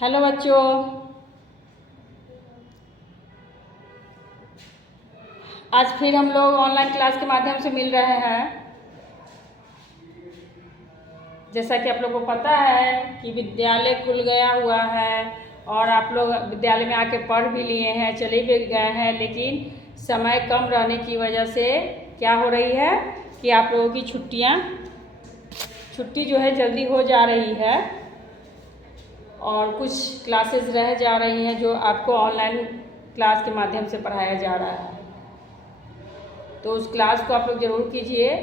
Hello बच्चों, आज फिर हम लोग ऑनलाइन क्लास के माध्यम से मिल रहे हैं। जैसा कि आप लोगों को पता है कि विद्यालय खुल गया हुआ है और आप लोग विद्यालय में आके पढ़ भी लिए हैं, चले भी गए हैं, लेकिन समय कम रहने की वजह से क्या हो रही है कि आप लोगों की छुट्टी जो है जल्दी हो जा रही है और कुछ क्लासेस रह जा रही हैं जो आपको ऑनलाइन क्लास के माध्यम से पढ़ाया जा रहा है। तो उस क्लास को आप लोग ज़रूर कीजिए,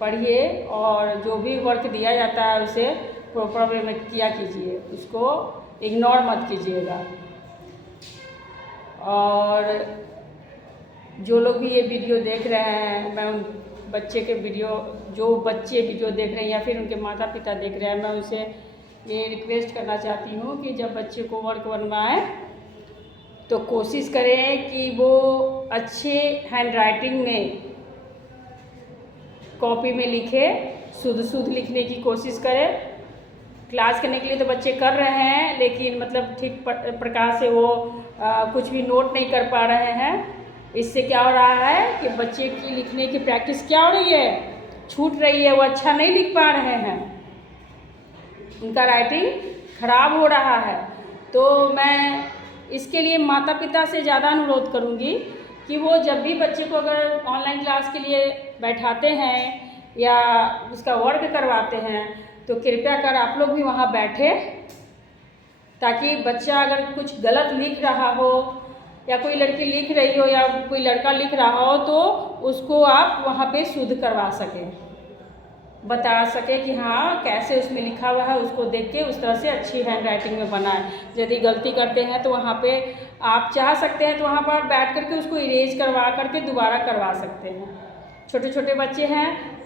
पढ़िए और जो भी वर्क दिया जाता है उसे प्रॉपर वे में किया कीजिए, उसको इग्नोर मत कीजिएगा। और जो लोग भी ये वीडियो देख रहे हैं, मैं उन बच्चे के जो बच्चे वीडियो देख रहे हैं या फिर उनके माता पिता देख रहे हैं, मैं उनसे ये रिक्वेस्ट करना चाहती हूँ कि जब बच्चे को वर्क बनवाएं तो कोशिश करें कि वो अच्छे हैंडराइटिंग में कॉपी में लिखे, शुद्ध लिखने की कोशिश करें। क्लास करने के लिए तो बच्चे कर रहे हैं, लेकिन मतलब ठीक प्रकार से वो कुछ भी नोट नहीं कर पा रहे हैं। इससे क्या हो रहा है कि बच्चे की लिखने की प्रैक्टिस क्या हो रही है, छूट रही है, वो अच्छा नहीं लिख पा रहे हैं, उनका राइटिंग खराब हो रहा है। तो मैं इसके लिए माता पिता से ज़्यादा अनुरोध करूँगी कि वो जब भी बच्चे को अगर ऑनलाइन क्लास के लिए बैठाते हैं या उसका वर्क करवाते हैं तो कृपया कर आप लोग भी वहाँ बैठे, ताकि बच्चा अगर कुछ गलत लिख रहा हो या कोई लड़की लिख रही हो या कोई लड़का लिख रहा हो तो उसको आप वहाँ पे शुद्ध करवा सकें, बता सके कि हाँ कैसे उसमें लिखा हुआ है, उसको देख के उस तरह से अच्छी हैंड राइटिंग में बनाए। यदि गलती करते हैं तो वहाँ पे आप चाह सकते हैं तो वहाँ पर बैठ करके उसको इरेज करवा करके दोबारा करवा सकते हैं। छोटे छोटे बच्चे हैं,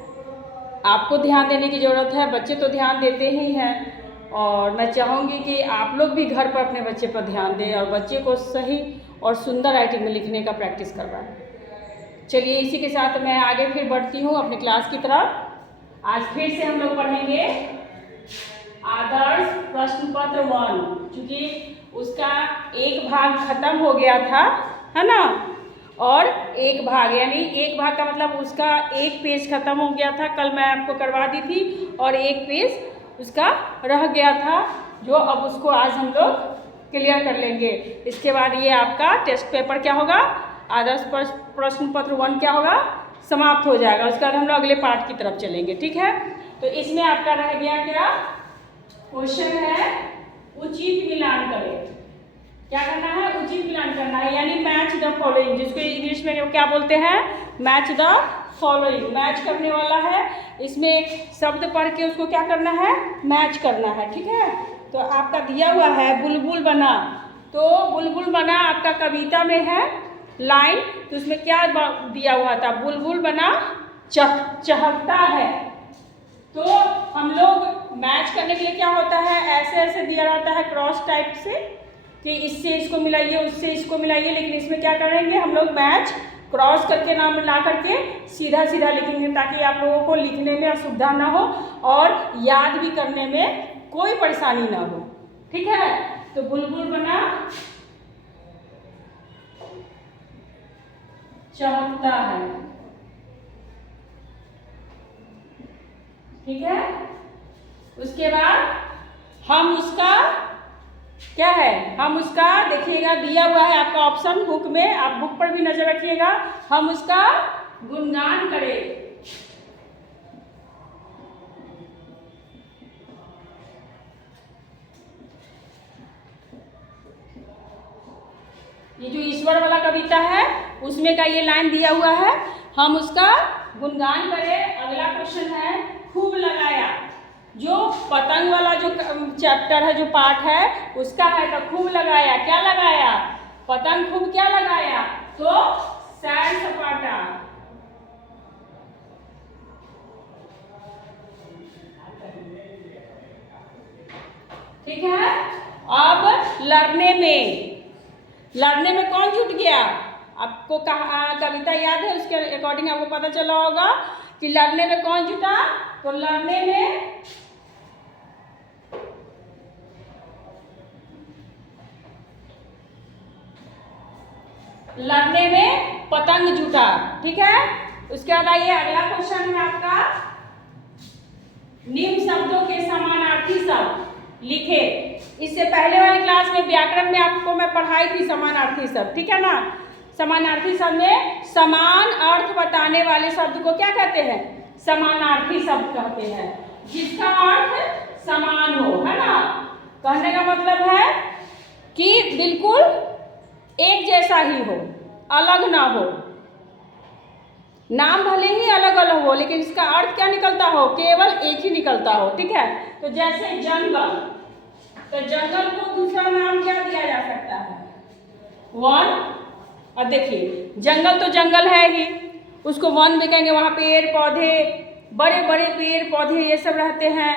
आपको ध्यान देने की ज़रूरत है, बच्चे तो ध्यान देते ही हैं, और मैं चाहूँगी कि आप लोग भी घर पर अपने बच्चे पर ध्यान दें और बच्चे को सही और सुंदर राइटिंग में लिखने का प्रैक्टिस करवाएं। चलिए इसी के साथ मैं आगे फिर बढ़ती हूँ अपनी क्लास की तरफ। आज फिर से हम लोग पढ़ेंगे आदर्श प्रश्न पत्र 1, क्योंकि उसका एक भाग खत्म हो गया था, है ना, और एक भाग यानी एक भाग का मतलब उसका एक पेज खत्म हो गया था, कल मैं आपको करवा दी थी, और एक पेज उसका रह गया था जो अब उसको आज हम लोग क्लियर कर लेंगे। इसके बाद ये आपका टेस्ट पेपर क्या होगा, आदर्श प्रश्न पत्र 1 क्या होगा, समाप्त हो जाएगा। उसके बाद हम लोग अगले पार्ट की तरफ चलेंगे, ठीक है। तो इसमें आपका रह गया क्या क्वेश्चन है, उचित मिलान करें। क्या करना है, उचित मिलान करना है, यानी मैच द फॉलोइंग, जिसको इंग्लिश में क्या बोलते हैं, मैच द फॉलोइंग। मैच करने वाला है, इसमें शब्द पढ़ के उसको क्या करना है, मैच करना है, ठीक है। तो आपका दिया हुआ है बुलबुल बना, तो बुलबुल बना आपका कविता में है लाइन, तो उसमें क्या दिया हुआ था, बुलबुल बना चहकता है। तो हम लोग मैच करने के लिए क्या होता है, ऐसे ऐसे दिया रहता है क्रॉस टाइप से कि इससे इसको मिलाइए, उससे इसको मिलाइए, लेकिन इसमें क्या करेंगे हम लोग, मैच क्रॉस करके ना मिला करके सीधा सीधा लिखेंगे, ताकि आप लोगों को लिखने में असुविधा ना हो और याद भी करने में कोई परेशानी ना हो, ठीक है। तो बुलबुल बना चमकता है, ठीक है। उसके बाद हम उसका क्या है, हम उसका देखिएगा दिया हुआ है आपका ऑप्शन बुक में, आप बुक पर भी नजर रखिएगा, हम उसका गुणगान करें। ये जो ईश्वर वाला कविता है उसमें का ये लाइन दिया हुआ है, हम उसका गुणगान करें। अगला क्वेश्चन है खूब लगाया, जो पतंग वाला जो चैप्टर है, जो पार्ट है उसका है, तो खूब लगाया, क्या लगाया, पतंग खूब क्या लगाया, तो सैर सपाटा, ठीक है। अब लड़ने में कौन जुट गया, आपको कविता याद है, उसके अकॉर्डिंग आपको पता चला होगा कि लड़ने में कौन जुटा, तो लड़ने में लड़ने में पतंग जुटा। ठीक है, उसके बाद आइए अगला क्वेश्चन है आपका, निम्न शब्दों के समानार्थी शब्द लिखे। इससे पहले वाली क्लास में व्याकरण में आपको मैं पढ़ाई थी समानार्थी शब्द, ठीक है ना। समानार्थी शब्द में समान अर्थ बताने वाले शब्द को क्या कहते हैं, समानार्थी शब्द कहते हैं, जिसका अर्थ समान हो, है ना। कहने का मतलब है कि बिल्कुल एक जैसा ही हो, अलग ना हो, नाम भले ही अलग अलग हो लेकिन इसका अर्थ क्या निकलता हो, केवल एक ही निकलता हो। ठीक है, तो जैसे जंगल, तो जंगल को दूसरा नाम क्या दिया जा सकता है, वन। और देखिए जंगल तो जंगल है ही, उसको वन में कहेंगे, वहाँ पेड़ पौधे, बड़े बड़े पेड़ पौधे ये सब रहते हैं,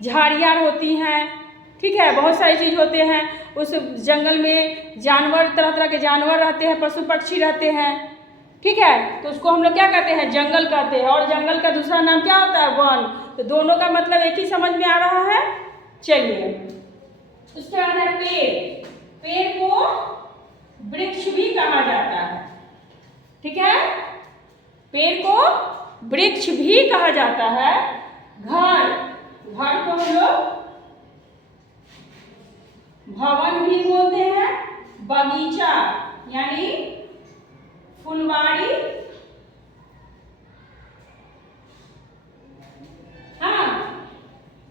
झाड़ियाँ होती हैं, ठीक है, बहुत सारी चीज़ होते हैं। उस जंगल में जानवर, तरह तरह के जानवर रहते हैं, पशु पक्षी रहते हैं, ठीक है, तो उसको हम लोग क्या कहते हैं, जंगल कहते हैं। और जंगल का दूसरा नाम क्या होता है, वन। तो दोनों का मतलब एक ही समझ में आ रहा है। चलिए उसके बाद है पेड़। पेड़ को वृक्ष भी कहा जाता है, ठीक है, पेड़ को वृक्ष भी कहा जाता है। घर, घर को हम लोग भवन भी बोलते हैं। बगीचा यानी फुलवाड़ी, हाँ,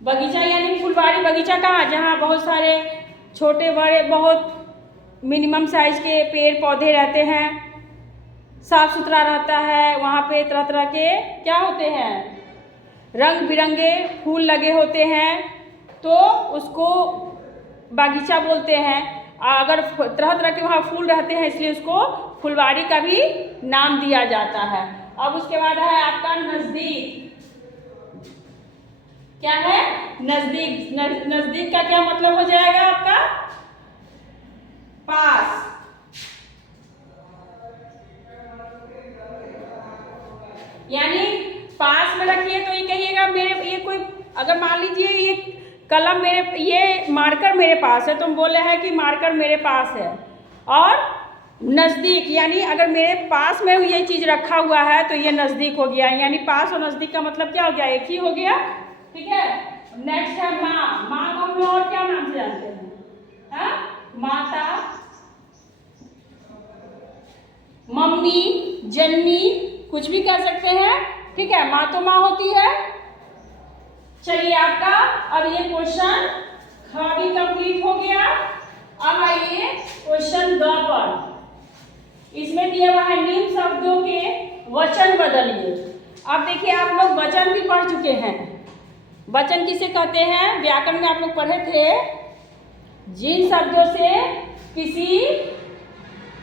बगीचा यानी फुलवाड़ी। बगीचा कहाँ, जहाँ बहुत सारे छोटे बड़े, बहुत मिनिमम साइज के पेड़ पौधे रहते हैं, साफ सुथरा रहता है, वहाँ पे तरह तरह के क्या होते हैं, रंग बिरंगे फूल लगे होते हैं, तो उसको बागीचा बोलते हैं। अगर तरह तरह के वहाँ फूल रहते हैं इसलिए उसको फुलवाड़ी का भी नाम दिया जाता है। अब उसके बाद है आपका नज़दीक। क्या है, नज़दीक। नज़दीक का क्या मतलब हो जाएगा आपका, पास। यानी पास में रखिए तो ये कहिएगा मेरे, ये कोई, अगर मान लीजिए ये कलम मेरे, ये मार्कर मेरे पास है, तो हम बोले हैं कि मार्कर मेरे पास है। और नज़दीक यानी अगर मेरे पास में ये चीज़ रखा हुआ है तो ये नज़दीक हो गया, यानी पास और नज़दीक का मतलब क्या हो गया, एक ही हो गया। ठीक है, नेक्स्ट है माँ। माँ को हम लोग और क्या नाम से जानते हैं, हाँ, माता, मम्मी, जननी, कुछ भी कह सकते हैं। ठीक है, माँ तो माँ होती है। चलिए आपका अब ये क्वेश्चन ख भी कंप्लीट हो गया। अब आइए क्वेश्चन ग पर। इसमें दिया हुआ है निम्न शब्दों के वचन बदलिए। अब देखिए आप लोग वचन भी पढ़ चुके हैं। वचन किसे कहते हैं, व्याकरण में आप लोग पढ़े थे, जिन शब्दों से किसी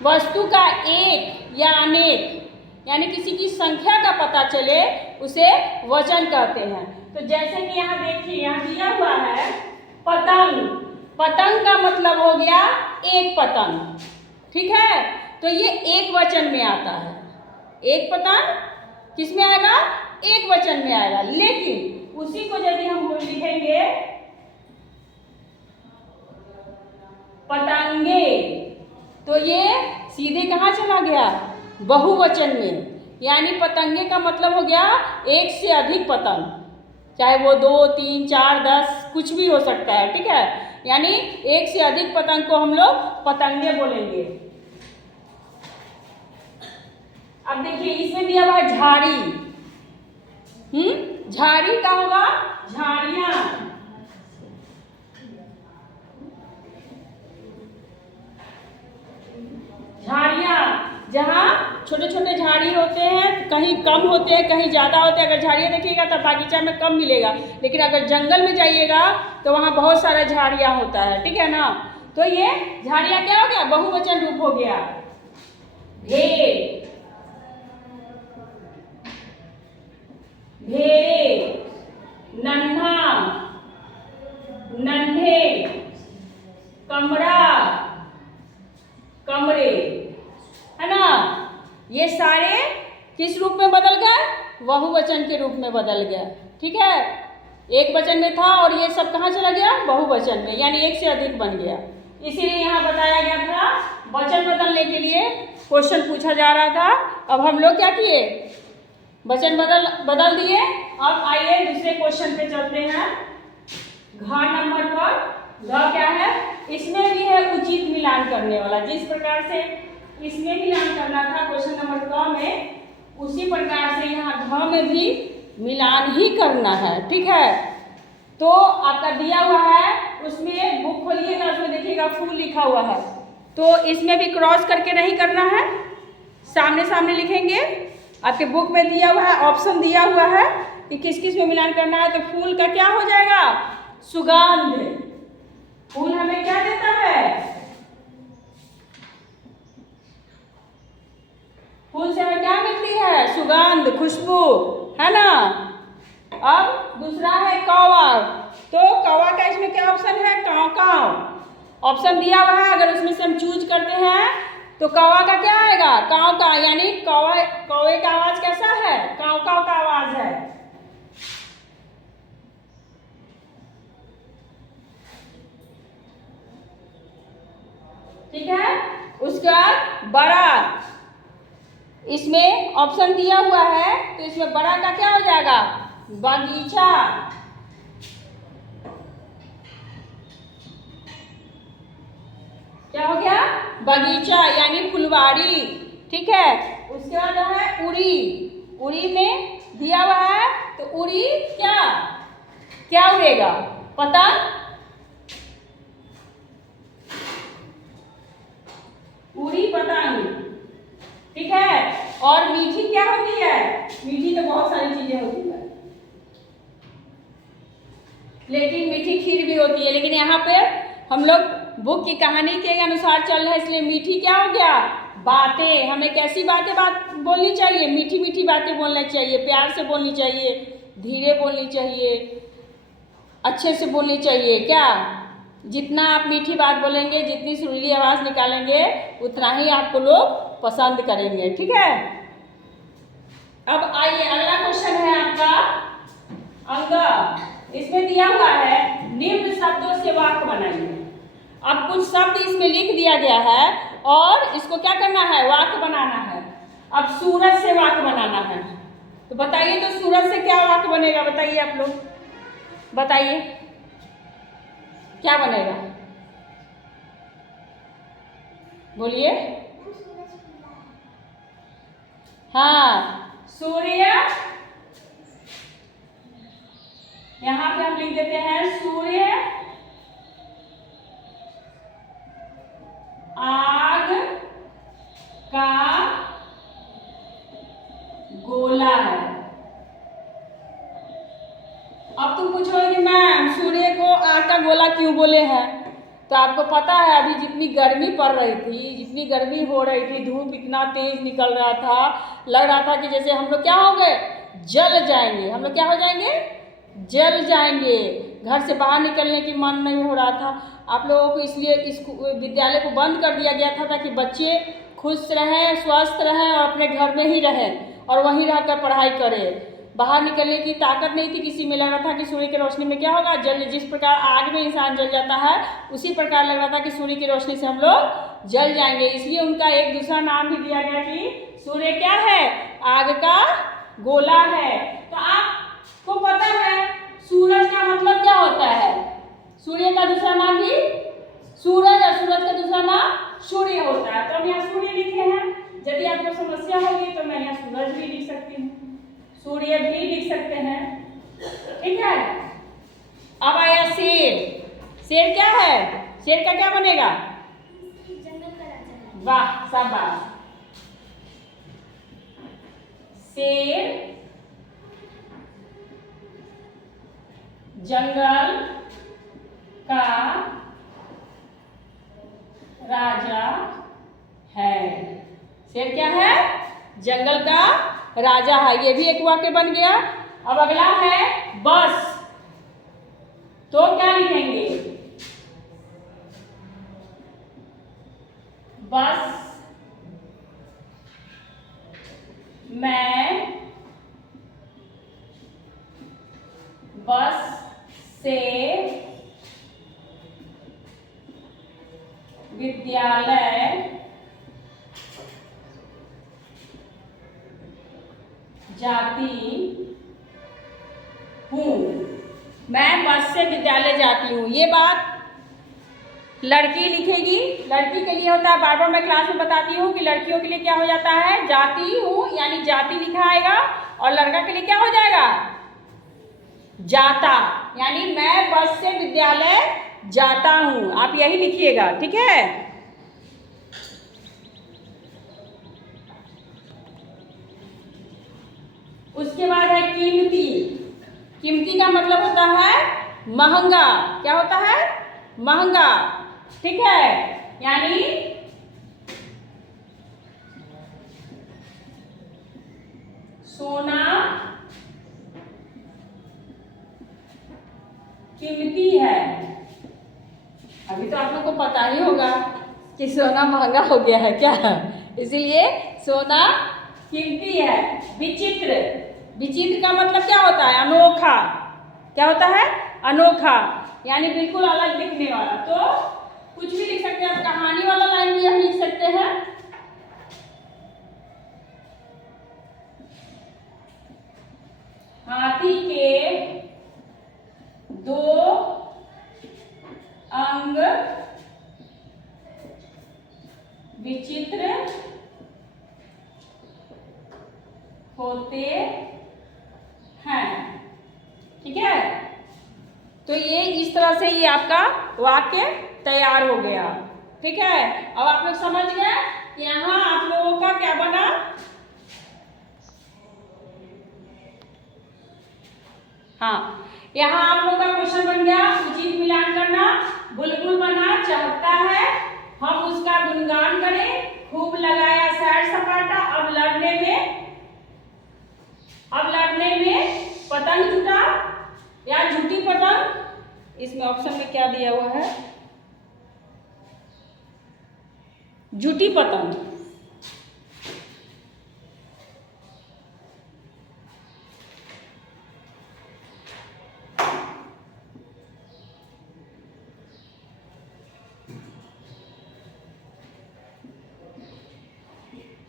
वस्तु का एक या अनेक यानी किसी की संख्या का पता चले उसे वचन कहते हैं। तो जैसे कि यहाँ देखिए, यहाँ दिया हुआ है पतंग। पतंग का मतलब हो गया एक पतंग, ठीक है, तो ये एक वचन में आता है। एक पतंग किस में आएगा, एक वचन में आएगा। लेकिन उसी को यदि हम लिखेंगे पतंगे, तो ये सीधे कहाँ चला गया, बहुवचन में। यानी पतंगे का मतलब हो गया एक से अधिक पतंग, चाहे वो 2, 3, 4, 10 कुछ भी हो सकता है। ठीक है, यानी एक से अधिक पतंग को हम लोग पतंगे बोलेंगे। अब देखिए इसमें दिया हुआ है झाड़ी। झाड़ी का होगा झाड़ियां। झाड़ियां, जहाँ छोटे छोटे झाड़ी होते हैं, कहीं कम होते हैं कहीं ज़्यादा होते हैं। अगर झाड़ियाँ देखिएगा तो बागीचा में कम मिलेगा, लेकिन अगर जंगल में जाइएगा तो वहाँ बहुत सारा झाड़ियाँ होता है। ठीक है ना, तो ये झाड़ियाँ क्या हो गया, बहुवचन रूप हो गया। भेड़, भेड़े, नन्हा, नन्हे, कमरा, कमरे, है ना, ये सारे किस रूप में बदल गए, बहुवचन के रूप में बदल गया। ठीक है, एक वचन में था और ये सब कहाँ चला गया, बहुवचन में, यानी एक से अधिक बन गया। इसीलिए यहाँ बताया गया था वचन बदलने के लिए क्वेश्चन पूछा जा रहा था। अब हम लोग क्या किए, वचन बदल दिए। अब आइए दूसरे क्वेश्चन पे चलते हैं। घ नंबर पर, घ क्या है, इसमें भी है उचित मिलान करने वाला। जिस प्रकार से इसमें मिलान करना था क्वेश्चन नंबर क में, उसी प्रकार से यहाँ घ में भी मिलान ही करना है। ठीक है, तो आपका दिया हुआ है, उसमें बुक खोलिएगा, उसमें देखिएगा फूल लिखा हुआ है, तो इसमें भी क्रॉस करके नहीं करना है, सामने सामने लिखेंगे। आपके बुक में दिया हुआ है, ऑप्शन दिया हुआ है कि किस किस में मिलान करना है। तो फूल का क्या हो जाएगा, सुगंध। फूल हमें क्या देता है, फूल से हमें क्या मिलती है, सुगंध, खुशबू, है ना। अब दूसरा है कौवा। तो कौवा का इसमें क्या ऑप्शन है, काव काव ऑप्शन दिया हुआ है। अगर उसमें से हम चूज करते हैं तो कौवा का क्या आएगा, काव का, यानी कौवा, कौवे का आवाज कैसा है, काव काव का आवाज है। ठीक है, उसके बाद बड़ा, इसमें ऑप्शन दिया हुआ है, तो इसमें बड़ा का क्या हो जाएगा, बगीचा। क्या हो गया, बगीचा यानी फुलवारी। ठीक है, उसके बाद है उड़ी। उड़ी में दिया हुआ है, तो उड़ी क्या क्या उड़ेगा, पतंग, उड़ी पतंग। ठीक है, और मीठी क्या होती है, मीठी तो बहुत सारी चीजें होती है, लेकिन मीठी खीर भी होती है। लेकिन यहाँ पे हम लोग बुक की कहानी के अनुसार चल रहे हैं, इसलिए मीठी क्या हो गया, बातें। हमें कैसी बात बोलनी चाहिए, मीठी मीठी बातें बोलना चाहिए, प्यार से बोलनी चाहिए, धीरे बोलनी चाहिए, अच्छे से बोलनी चाहिए। क्या, जितना आप मीठी बात बोलेंगे, जितनी सुरीली आवाज़ निकालेंगे, उतना ही आपको लोग पसंद करेंगे। ठीक है, अब आइए अगला क्वेश्चन है आपका अंग। इसमें दिया हुआ है निम्न शब्दों से वाक्य बनाइए। अब कुछ शब्द इसमें लिख दिया गया है और इसको क्या करना है, वाक्य बनाना है। अब सूरज से वाक्य बनाना है, तो बताइए, तो सूरज से क्या वाक्य बनेगा, बताइए आप लोग, बताइए क्या बनेगा, बोलिए। हाँ, सूर्य, यहां पे हम लिख देते हैं सूर्य आग का गोला है। अब तुम पूछोगे कि मैम सूर्य को आग का गोला क्यों बोले हैं, तो आपको पता है अभी जितनी गर्मी पड़ रही थी, जितनी गर्मी हो रही थी, धूप इतना तेज निकल रहा था, लग रहा था कि जैसे हम लोग क्या हो गए, जल जाएंगे। हम लोग क्या हो जाएंगे, जल जाएंगे। घर से बाहर निकलने की मन नहीं हो रहा था। आप लोगों को इसलिए इस विद्यालय को बंद कर दिया गया था ताकि बच्चे खुश रहें, स्वस्थ रहें और अपने घर में ही रहें और वहीं रहकर पढ़ाई करें। बाहर निकलने की ताकत नहीं थी किसी में। लग रहा था कि सूर्य की रोशनी में क्या होगा, जल, जिस प्रकार आग में इंसान जल जाता है, उसी प्रकार लग रहा था कि सूर्य की रोशनी से हम लोग जल जाएंगे। इसलिए उनका एक दूसरा नाम भी दिया गया कि सूर्य क्या है, आग का गोला है। तो आपको पता है सूरज का मतलब क्या होता है, सूर्य का दूसरा नाम भी सूरज और सूरज का दूसरा नाम सूर्य होता है। तो हम यहाँ सूर्य लिखे हैं। यदि आपको समस्या होगी तो मैं यहाँ सूरज भी लिख सकती हूँ, सूर्य भी लिख सकते हैं। ठीक है, अब आया शेर। शेर क्या है, शेर का क्या बनेगा, वाह शाबाश, शेर जंगल का राजा है। शेर क्या है, जंगल का राजा है। ये भी एक वाक्य बन गया। अब अगला है बस। तो क्या लिखेंगे, बस मैं बस से विद्यालय जाती हूँ, मैं बस से विद्यालय जाती हूँ। ये बात लड़की लिखेगी, लड़की के लिए होता है। बार बार मैं क्लास में बताती हूँ कि लड़कियों के लिए क्या हो जाता है, जाती हूँ यानी जाती लिखा आएगा, और लड़का के लिए क्या हो जाएगा, जाता, यानी मैं बस से विद्यालय जाता हूँ। आप यही लिखिएगा, ठीक है। उसके बाद है कीमती। कीमती का मतलब होता है महंगा। क्या होता है, महंगा, ठीक है। यानी सोना कीमती है। अभी तो आप लोग को पता ही होगा कि सोना महंगा हो गया है क्या, इसीलिए सोना कीमती है। विचित्र, विचित्र का मतलब क्या होता है, अनोखा। क्या होता है, अनोखा, यानी बिल्कुल अलग दिखने वाला। तो कुछ भी लिख सकते हैं आप, कहानी वाला लाइन भी आप लिख सकते हैं। हाथी के दो अंग विचित्र होते हैं, ठीक है। तो ये इस तरह से ये आपका वाक्य तैयार हो गया, ठीक है। अब आप लोग समझ गए, यहाँ आप लोगों का क्या बना, हाँ, यहाँ आप लोगों का क्वेश्चन बन गया उचित मिलान करना। बुलबुल बना चाहता है हम उसका गुणगान करें, खूब लगाया सैर सपाटा, अब लड़ने में पतंग जुटा या झूठी पतंग। इसमें ऑप्शन में क्या दिया हुआ है, झूठी पतंग।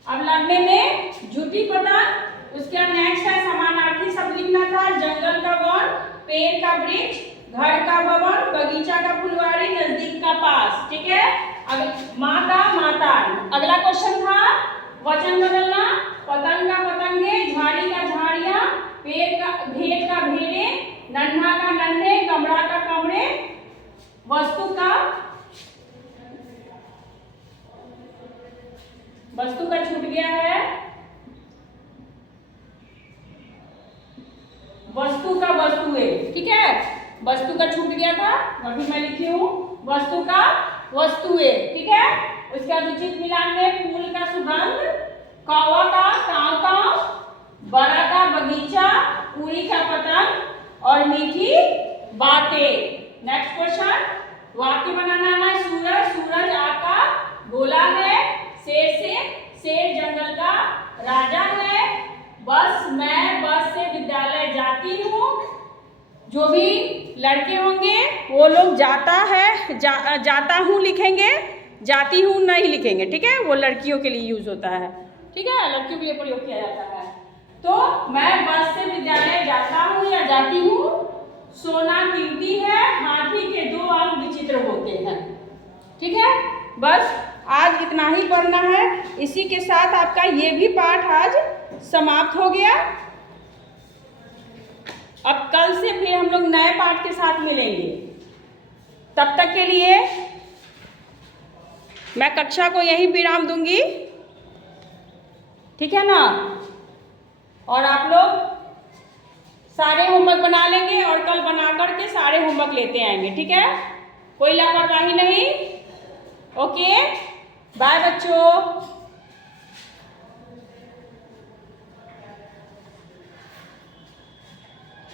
अब लड़ने में झूठी पतंग। उसके नेक्स्ट है समानार्थी शब्द लिखना था। जंगल का वन, पेड़ का वृक्ष, घर का भवन, बगीचा का फुलवारी, नजदीक का पास, ठीक है। अब माता मातान। अगला क्वेश्चन था वचन बदलना। पतंग का पतंगे, झाड़ी का झाड़ियां, भेड़ का भेड़े, नन्हा का नन्हे, कमरा का कमरे, वस्तु का छूट गया है, वस्तु का वस्तुएं, ठीक है। वस्तु का छूट गया था, अभी मैं लिखी हूँ वस्तु का वस्तुएं, ठीक है। उसके बाद उचित मिलान में फूल का सुगंध, कौवा का कांव कांव, बड़ा का बगीचा, उड़ी का पतंग और मीठी बातें। नेक्स्ट क्वेश्चन, वाक्य बनाना है। सूरज आपका गोला है, शेर जंगल का राजा है, मैं बस से विद्यालय जाती हूँ। जो भी लड़के होंगे वो लोग जाता हूँ लिखेंगे, जाती हूँ नहीं लिखेंगे, ठीक है। वो लड़कियों के लिए यूज होता है, ठीक है, लड़कियों के लिए प्रयोग किया जाता है। तो मैं बस से विद्यालय जाता हूँ या जाती हूँ, सोना कीमती है, हाथी के दो अंग विचित्र होते हैं, ठीक है। बस आज इतना ही पढ़ना है। इसी के साथ आपका ये भी पाठ आज समाप्त हो गया। अब कल से फिर हम लोग नए पाठ के साथ मिलेंगे। तब तक के लिए मैं कक्षा को यहीं विराम दूंगी, ठीक है ना। और आप लोग सारे होमवर्क बना लेंगे और कल बना करके सारे होमवर्क लेते आएंगे, ठीक है। कोई लापरवाही नहीं। ओके, बाय बच्चों।